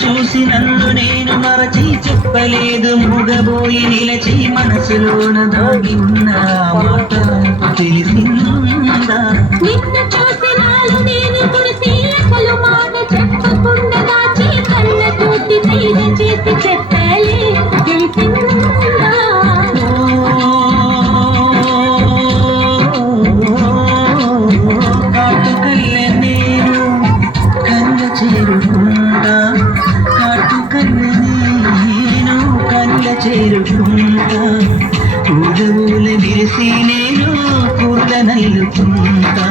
చూసి నన్ను నేను మరచి చెప్పలేదు మూగబోయి నిలచి మనసులోన దాగి ఉన్న మాట తెలిసిందా నిన్ను చూసి నాలో నేను కురిసి అసలు మాట చెప్పకుండా దాచి కళ్ళతోటి తీర చేసి చెప్పాలి తెలిసిందా కాటుకల్లె నేను కళ్ళ చేరుకుంటా నేను కళ్ళ చేరుకుంటా పూల విరిసి నేను పూల నల్లుకుంటా